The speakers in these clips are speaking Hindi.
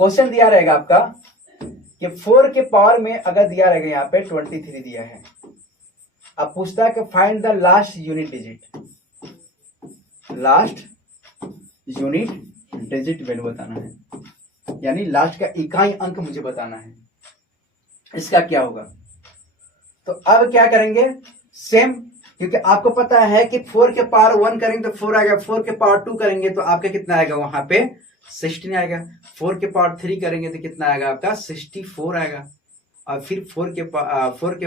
क्वेश्चन दिया रहेगा आपका कि 4 के पावर में अगर दिया रहेगा यहाँ पे 23 दिया है, अब पूछता है कि find the last unit digit, last unit digit value बताना है, यानी लास्ट का इकाई अंक मुझे बताना है। इसका क्या होगा, तो अब क्या करेंगे, सेम, क्योंकि आपको पता है कि 4 के पावर 1 करेंगे तो 4 आएगा, 4 के पावर 2 करेंगे तो आपका कितना आएगा, वहां पे 16 आएगा, 4 के पावर 3 करेंगे तो कितना आएगा आपका 64 आएगा, और फिर 4 के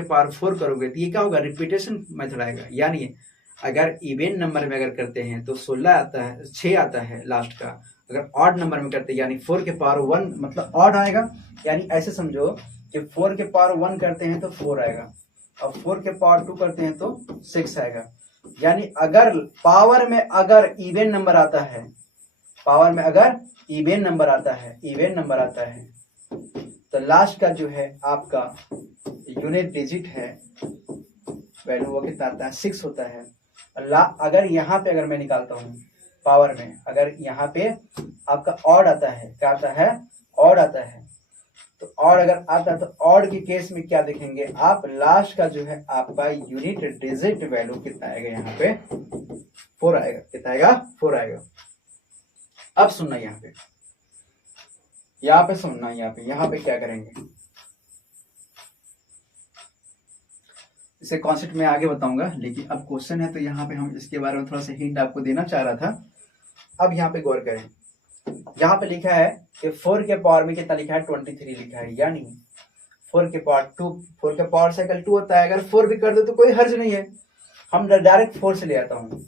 पावर 4 करोगे तो ये क्या होगा, रिपीटेशन मेथड आएगा। यानी अगर इवन नंबर में अगर करते हैं तो 16 आता है, 6 आता है लास्ट का, अगर ऑड नंबर में करते हैं यानी 4 के पावर 1 मतलब ऑड आएगा, यानी ऐसे समझो कि 4 के पावर 1 करते हैं तो 4 आएगा, और 4 के पावर 2 करते हैं तो 6 आएगा। यानी अगर पावर में अगर इवन नंबर आता है, पावर में अगर इवन नंबर आता है तो लास्ट का जो है आपका यूनिट डिजिट है वैल्यू वो कितना आता है, 6 होता है। अगर यहाँ पे अगर मैं निकालता हूँ पावर में, अगर यहाँ पे आपका ऑड आता है, क्या आता है, ऑड आता है, तो ऑड अगर आता है तो ऑड के केस में क्या देखेंगे आप, लास्ट का जो है आपका यूनिट डिजिट वैल्यू कितना आएगा, यहाँ पे 4 आएगा, कितना आएगा, 4 आएगा। अब सुनना यहाँ पे सुनना, यहाँ पे क्या करेंगे, इसे कॉन्सेप्ट में आगे बताऊंगा, लेकिन अब क्वेश्चन है तो यहाँ पे हम इसके बारे में थोड़ा सा हिंट आपको देना चाह रहा था। अब यहाँ पे गौर करें, यहाँ पे लिखा है कि 4 के पावर में कितना लिखा है, 23 लिखा है, यानी 4 के पावर 2, 4 के पावर साइकिल 2 होता है, अगर 4 भी कर दे तो कोई हर्ज नहीं है, हम डायरेक्ट 4 से ले आता हूँ,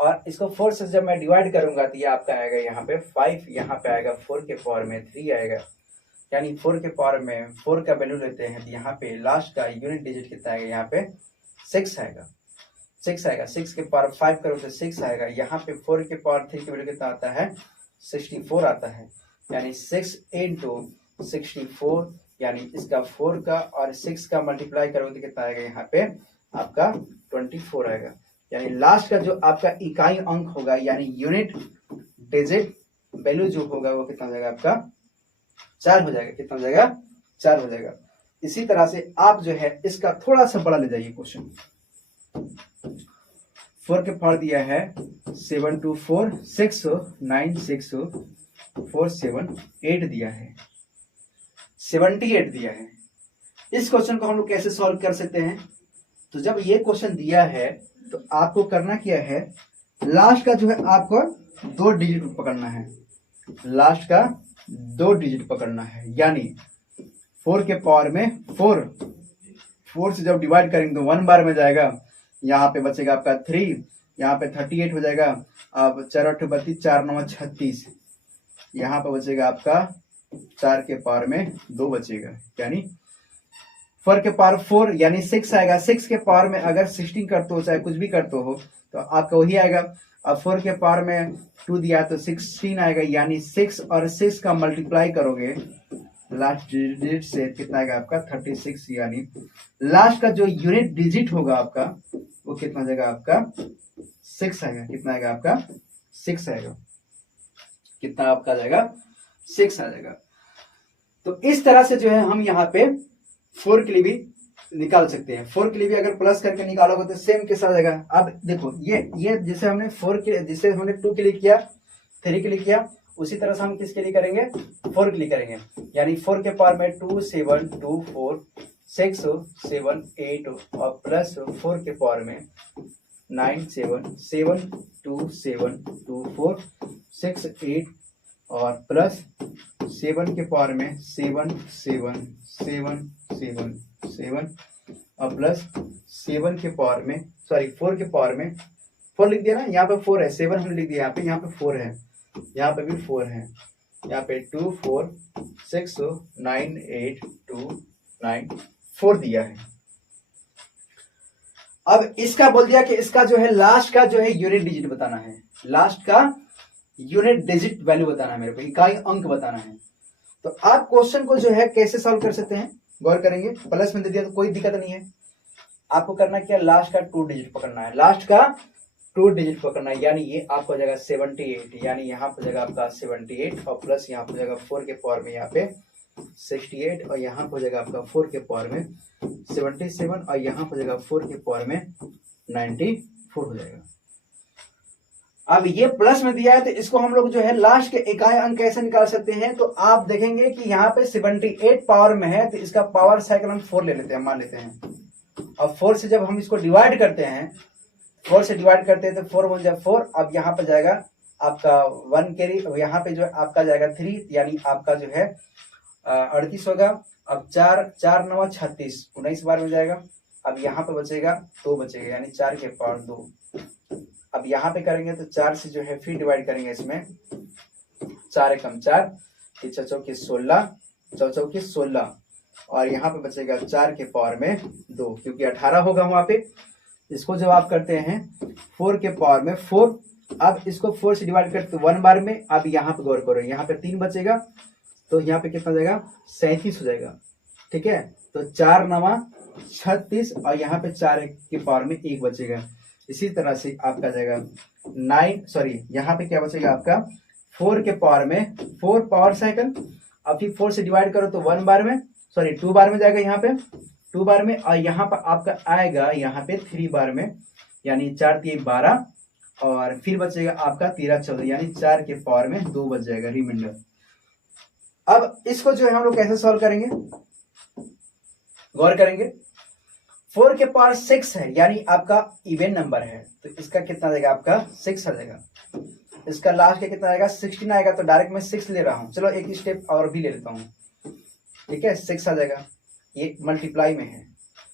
और इसको 4 से जब मैं डिवाइड करूंगा तो ये आपका आएगा यहाँ पे 5, यहाँ पे आएगा 4 के पावर में 3 आएगा, यानी 4 के पावर में 4 का वैल्यू लेते हैं तो यहाँ पे लास्ट का यूनिट डिजिट कितना आएगा, यहाँ पे 6 आएगा, 6 के पावर 5 करो तो 6 आएगा, यहाँ पे 4 के पावर 3 की वैल्यू कितना आता है, 64 आता है, यानी 6 into 64, यानी इसका 4 का और 6 का मल्टीप्लाई करोगे तो कितना आएगा, यहाँ पे आपका 24 आएगा। यानी लास्ट का जो आपका इकाई अंक होगा, यानी यूनिट डिजिट वैल्यू जो होगा वो कितना हो जाएगा, आपका 4 हो जाएगा, कितना हो जाएगा, 4 हो जाएगा। इसी तरह से आप जो है इसका थोड़ा सा बड़ा ले जाइए क्वेश्चन, 4 के पावर दिया है 7 2 4 6 9 6 4 7 8 दिया है, 78 दिया है। इस क्वेश्चन को हम लोग कैसे सॉल्व कर सकते हैं, तो जब ये क्वेश्चन दिया है तो आपको करना क्या है, लास्ट का जो है आपको 2 डिजिट पकड़ना है, लास्ट का 2 डिजिट पकड़ना है, यानी 4 के पावर में 4 से जब डिवाइड करेंगे तो 1 बार में जाएगा, यहाँ पे बचेगा आपका 3, यहाँ पे 38 हो जाएगा, अब 4 8 32, 4 9 36, यहाँ पे बचेगा आपका 4 के पावर में 2 बचेगा, यानी 4 के पावर 4 यानी 6 आएगा, 6 के पावर में अगर 16 करते हो चाहे कुछ भी करते हो तो आपका वही आएगा। अब 4 के पावर में 2 दिया तो 16 आएगा, यानी 6 और 6 का मल्टीप्लाई करोगे लास्ट डिजिट से कितना आएगा आपका 36, यानी लास्ट का जो यूनिट डिजिट होगा आपका वो कितना हो जाएगा, आपका 6 आएगा, कितना आएगा आपका 6 आएगा, कितना आपका आ जाएगा 6 आ जाएगा। तो इस तरह से जो है हम यहाँ पे 4 के लिए भी निकाल सकते हैं, 4 के लिए भी अगर प्लस करके निकालोगे तो सेम के साथ जाएगा। अब देखो ये जैसे हमने 4 के, जिसे हमने 2 के लिए किया, 3 के लिए किया, उसी तरह से हम किसके लिए करेंगे, 4 के लिए करेंगे, यानी 4 के पावर में 2 7 2 4 6 7 8 और प्लस 4 के पावर में 9 7 7 2 7 2 4 6 8 और प्लस 7 के पावर में 7 7 7 7 7 और प्लस 7 के पावर में 4 के पावर में 4 लिख दिया ना, यहाँ पे 4 है, 7 हमने लिख दिया, यहाँ पे 4 है, यहाँ पे भी 4 है, यहाँ पे 2 4 6 9 8 2 9 4 दिया है। अब इसका बोल दिया कि इसका जो है लास्ट का जो है यूनिट डिजिट बताना है, लास्ट का यूनिट डिजिट वैल्यू बताना है, मेरे को इकाई अंक बताना है। तो आप क्वेश्चन को जो है कैसे सॉल्व कर सकते हैं, गौर करेंगे, प्लस में दे दिया तो कोई दिक्कत नहीं है, आपको करना क्या, लास्ट का 2 डिजिट पकड़ना है, लास्ट का 2 डिजिट पकड़ना है, यानी ये आपको हो जाएगा 78, यानी यहाँ पर जाएगा आपका 78 और प्लस यहाँ पर जाएगा 4 के पावर में यहाँ पे 68 और यहाँ पर जाएगा आपका 4 के पावर में 77 और यहाँ पर जाएगा 4 के पावर में 94 हो जाएगा। अब ये प्लस में दिया है तो इसको हम लोग जो है लास्ट के इकाई अंक कैसे निकाल सकते हैं, तो आप देखेंगे कि यहाँ पे 78 पावर में है तो इसका पावर साइकिल हम 4 ले लेते हैं, मान लेते हैं। अब 4 से जब हम इसको डिवाइड करते हैं, 4 से डिवाइड करते हैं तो 4 1 जा 4, अब यहाँ पे जाएगा आपका 1 कैरी, यहाँ पे जो है आपका जाएगा 3, यानी आपका जो है 38 होगा। अब 4 4 9 36, 19 बार में जाएगा। अब यहाँ पे बचेगा 2 बचेगा, यानी 4 के पावर 2। अब यहाँ पे करेंगे तो 4 से जो है फिर डिवाइड करेंगे, इसमें 4 एकम 4, 3 चौके 16, 4 चौके 16 और यहाँ पे बचेगा 4 के पावर में 2, क्योंकि 18 होगा वहां पे। इसको जब आप करते हैं 4 के पावर में 4, अब इसको 4 से डिवाइड करते 1 बार में। अब यहाँ पे गौर करो, यहाँ पे 3 बचेगा तो यहाँ पे कितना जाएगा 37 हो जाएगा, ठीक है। तो 4 9 36 और यहाँ पे 4 के पावर में 1 बचेगा। इसी तरह से आपका जाएगा 9, सॉरी यहाँ पे क्या बचेगा आपका 4 के पावर में 4 पावर साइकिल। अब फिर 4 से डिवाइड करो तो 1 बार में, सॉरी 2 बार में जाएगा, यहाँ पे 2 बार में और यहाँ पर आपका आएगा यहाँ पे 3 बार में, यानी 4 3 12 और फिर बचेगा आपका 13 14, यानी 4 के पावर में 2 बच जाएगा रिमाइंडर। अब इसको जो है हम लोग कैसे सॉल्व करेंगे, गौर करेंगे। 4 के पावर 6 है, यानी आपका इवन नंबर है, तो इसका कितना जाएगा आपका 6 आ जाएगा। इसका लास्ट का कितना आएगा 16 आएगा, तो डायरेक्ट मैं 6 ले रहा हूं। चलो एक स्टेप और भी ले लेता हूं, ठीक है। 6 आ जाएगा, ये मल्टीप्लाई में है।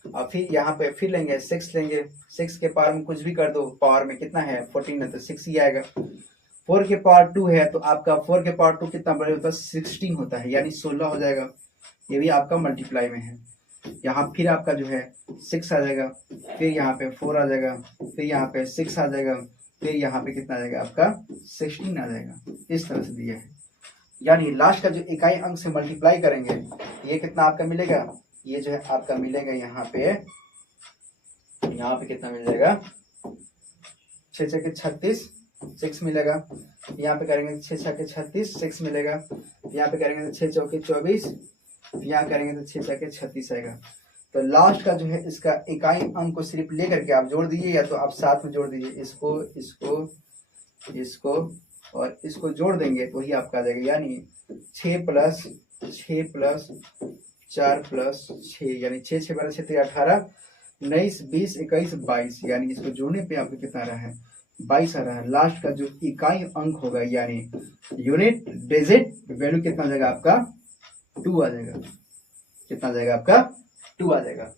अब फिर यहाँ पे फिर लेंगे 6 लेंगे, 6 के पावर में कुछ भी कर दो, पावर में कितना है 14 है तो 6 ही आएगा। 4 के पावर 2 है तो आपका 4 के पावर 2 कितना बड़े होता है 16 होता है, यानी 16 हो जाएगा। ये भी आपका मल्टीप्लाई में है। यहाँ फिर आपका जो है 6 आ जाएगा, फिर यहाँ पे 4 आ जाएगा, फिर यहाँ पे 6 आ जाएगा, फिर यहाँ पे कितना आ जाएगा आपका 16 आ जाएगा। इस तरह से दिया है, यानी लास्ट का जो इकाई अंक से मल्टीप्लाई करेंगे ये कितना आपका मिलेगा, ये जो है आपका मिलेगा यहाँ पे कितना मिल जाएगा 6 6 के 36 6 मिलेगा। यहाँ पे करेंगे 6 6 के 36 6 मिलेगा। यहाँ पे करेंगे तो 6 चौके 24, यहाँ करेंगे तो 6 6 के 36 आएगा। तो लास्ट का जो है इसका इकाई अंक को सिर्फ लेकर के आप जोड़ दीजिए, या तो आप साथ में जोड़ दीजिए, इसको इसको इसको और इसको जोड़ देंगे तो ही आपका आ जाएगा, यानी 6 प्लस 4 प्लस 6, यानी 6 6 12 6 18 19 20 21 22, यानी इसको जोड़ने पे आपको कितना आ रहा है 22 आ रहा है। लास्ट का जो इकाई अंक होगा यानी यूनिट डिजिट वैल्यू कितना आ जाएगा आपका 2 आ जाएगा। कितना आ जाएगा आपका 2 आ जाएगा।